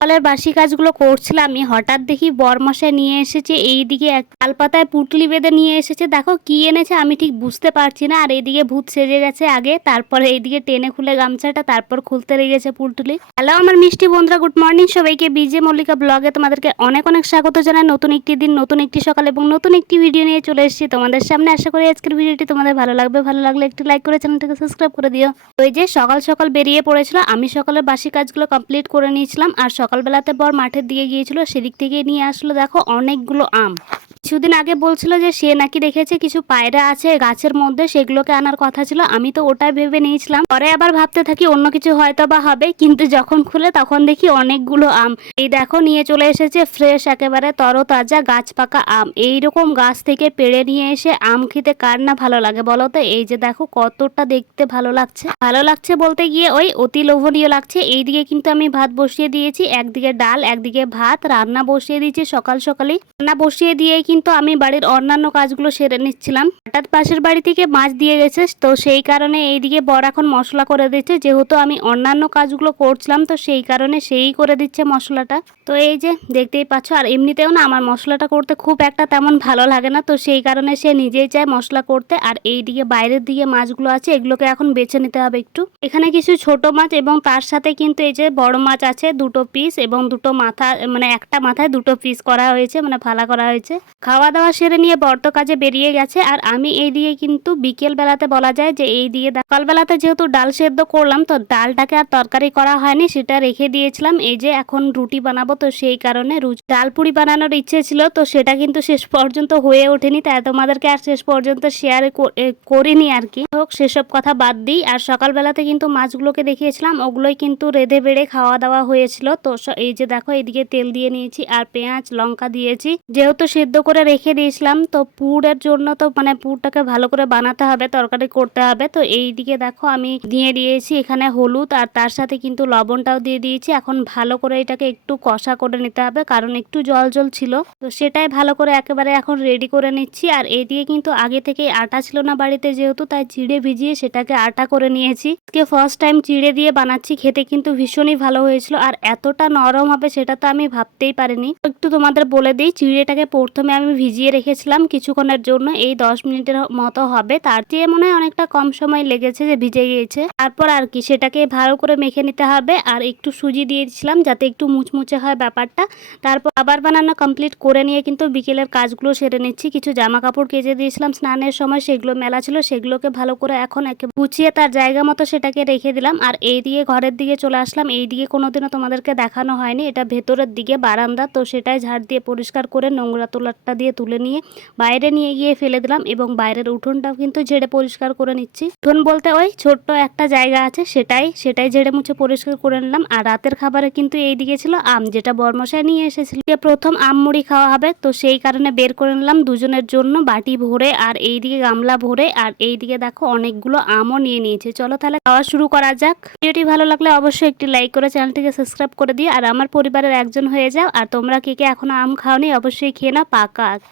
সকালের বাসি কাজগুলো করছিলাম। আমি হঠাৎ দেখি বরমশাই নিয়ে এসেছে, এইদিকে এক তালপাতায় পুটলি বেঁধে নিয়ে এসেছে। দেখো কি এনেছে, আমি ঠিক বুঝতে পারছি না। আর এইদিকে ভূত সেজে গেছে আগে, তারপরে এইদিকে টেনে খুলে গামছাটা, তারপর খুলতে লেগেছে পুটলি। হ্যালো আমার মিষ্টি বন্ধুরা, গুড মর্নিং সবাইকে। বিজে মল্লিকা ব্লগে তোমাদেরকে অনেক অনেক স্বাগত জানাই। নতুন একটি দিন, নতুন একটি সকাল এবং নতুন একটি ভিডিও নিয়ে চলে এসেছি তোমাদের সামনে। আশা করি আজকের ভিডিওটি তোমাদের ভালো লাগবে। ভালো লাগলে একটি লাইক করে চ্যানেলটাকে সাবস্ক্রাইব করে দিও। ওই যে সকাল সকাল বেরিয়ে পড়েছিল, আমি সকালের বাসি কাজগুলো কমপ্লিট করে নিয়েছিলাম। আর সকালবেলাতে বর মাঠের দিকে গিয়েছিল সেদিক থেকে নিয়ে আসলো দেখো অনেকগুলো আম। কিছুদিন আগে বলছিল যে সে নাকি দেখেছে কিছু পায়রা আছে গাছের মধ্যে, সেগুলোকে আনার কথা ছিল। আমি তো ওটাই ভেবে নিয়েছিলাম। পরে আবার ভাবতে থাকি অন্য কিছু হয়তো বা হবে, কিন্তু যখন খুলে তখন দেখি অনেকগুলো আম। এই দেখো, নিয়ে চলে এসেছে ফ্রেশ, একেবারে তরতাজা, গাছ পাকা আম। এই রকম গাছ থেকে পেড়ে নিয়ে এসে আম খেতে কার না ভালো লাগে বলো তো? এই যে দেখো, কতটা দেখতে ভালো লাগছে। ভালো লাগছে বলতে গিয়ে ওই অতি লোভনীয় লাগছে। এইদিকে কিন্তু আমি ভাত বসিয়ে দিয়েছি, একদিকে ডাল, একদিকে ভাত। রান্না বসিয়ে দিয়েছি সকাল সকালেই। রান্না বসিয়ে দিয়ে কিন্তু আমি বাড়ির অন্যান্য কাজগুলো সেরে নিচ্ছিলাম। হঠাৎ পাশের বাড়ি থেকে মাছ দিয়ে গেছে, তো সেই কারণে এইদিকে বড় এখন মশলা করে দিচ্ছে। যেহেতু আমি অন্যান্য কাজগুলো করছিলাম, তো সেই কারণে সেই করে দিচ্ছে মশলাটা। তো এই যে, দেখতেই পাচ্ছ, আর এমনিতেও না আমার মশলাটা করতে খুব একটা তেমন ভালো লাগে না, তো সেই কারণে সে নিজেই চায় মশলা করতে। আর এই দিকে বাইরের দিকে মাছগুলো আছে, এগুলোকে এখন বেছে নিতে হবে একটু। এখানে কিছু ছোট মাছ এবং তার সাথে কিন্তু এই যে বড় মাছ আছে, দুটো পিস এবং দুটো মাথা মানে একটা মাথায় দুটো পিস করা হয়েছে মানে ফালা করা হয়েছে। খাওয়া দাওয়া সেরে নিয়ে বর্ত কাজে বেরিয়ে গেছে। আর আমি এই দিকে কিন্তু বিকেল বেলাতে বলা যায় যে এই দিকে সকালবেলাতে যেহেতু ডাল সেদ্ধ করলাম, তো ডালটাকে আর তরকারি করা হয়নি, সেটা রেখে দিয়েছিলাম। এই যে এখন রুটি বানাবো, তো সেই কারণে ডাল পুরি বানানোর ইচ্ছে ছিল, তো সেটা কিন্তু শেষ পর্যন্ত হয়ে ওঠেনি। তাই তোমাদেরকে আর শেষ পর্যন্ত শেয়ার করিনি আর কি। হোক, সেসব কথা বাদ দিই। আর সকালবেলাতে কিন্তু মাছগুলোকে দেখিয়েছিলাম, ওগুলোই কিন্তু রেঁধে বেড়ে খাওয়া দাওয়া হয়েছিল। তো এই যে দেখো এইদিকে তেল দিয়ে নিয়েছি, আর পেঁয়াজ, লঙ্কা দিয়েছি। যেহেতু সেদ্ধ করে রেখে দিয়েছিলাম। তো পুরের জন্য তো মানে পুরটাকে ভালো করে বানাতে হবে, তরকারি করতে হবে। তো এই দিকে দেখো আমি দিয়ে দিয়েছি এখানে হলুদ আর তার সাথে কিন্তু লবণটাও দিয়ে দিয়েছি। এখন ভালো করে এটাকে একটু কষা করে নিতে হবে, কারণ একটু জল জল ছিল। তো সেটাই ভালো করে একেবারে এখন রেডি করে নিচ্ছি। আর এই দিয়ে কিন্তু আগে থেকে আটা ছিল না বাড়িতে যেহেতু, তাই চিড়ে ভিজিয়ে সেটাকে আটা করে নিয়েছি। আজকে ফার্স্ট টাইম চিড়ে দিয়ে বানাচ্ছি, খেতে কিন্তু ভীষণই ভালো হয়েছিল। আর এতটা নরম হবে সেটা তো আমি ভাবতেই পারিনি। একটু তোমাদের বলে দিই, চিড়েটাকে প্রথমে আমি ভিজিয়ে রেখেছিলাম কিছুক্ষণের জন্য, এই দশ মিনিটের মতো হবে। তার চেয়ে মনে হয় অনেকটা কম সময় লেগেছে যে ভিজে গিয়েছে। তারপর আর কি, সেটাকে ভালো করে মেখে নিতে হবে আর একটু সুজি দিয়েছিলাম যাতে একটু মুচমুচে হয় ব্যাপারটা। তারপর আবার বানানো কমপ্লিট করে নিয়ে কিন্তু বিকেলের কাজগুলো সেরে নিচ্ছি। কিছু জামা কাপড় কেচে দিয়েছিলাম স্নানের সময়, সেগুলো মেলা ছিল, সেগুলোকে ভালো করে এখন গুছিয়ে তার জায়গা মতো সেটাকে রেখে দিলাম। আর এই দিকে ঘরের দিকে চলে আসলাম। এই দিকে কোনোদিনও তোমাদেরকে দেখানো হয়নি। এটা ভেতরের দিকে, বারান্দা, তো সেটাই ঝাড় দিয়ে পরিষ্কার করে নোংরা তোলারটা দিয়ে তুলে নিয়ে বাইরে নিয়ে গিয়ে ফেলে দিলাম এবং বাইরের উঠোনটাও কিন্তু ঝেড়ে পরিষ্কার করে নিচ্ছি। উঠোন বলতে ওই ছোট্ট একটা জায়গা আছে, সেটাই সেটাই ঝেড়ে মুছে পরিষ্কার করে নিলাম। আর রাতের খাবারে কিন্তু এই দিকে ছিল আম, যেটা বর্মশাই নিয়ে এসেছিল। প্রথম আম মুড়ি খাওয়া হবে, তো সেই কারণে বের করে নিলাম দুজনের জন্য বাটি ভরে আর এই দিকে গামলা ভরে আর এই দিকে দেখো অনেকগুলো আমও নিয়ে নিয়েছে। চলো তাহলে খাওয়া শুরু করা যাক। ভিডিওটি ভালো লাগলে অবশ্যই একটি লাইক করে চ্যানেলটিকে সাবস্ক্রাইব করে দিও। আর আমার পরিবারের একজন হয়ে যাও। আর তোমরা কে কে এখনও আম খাওনি অবশ্যই খেয়ে না পাকা কাজ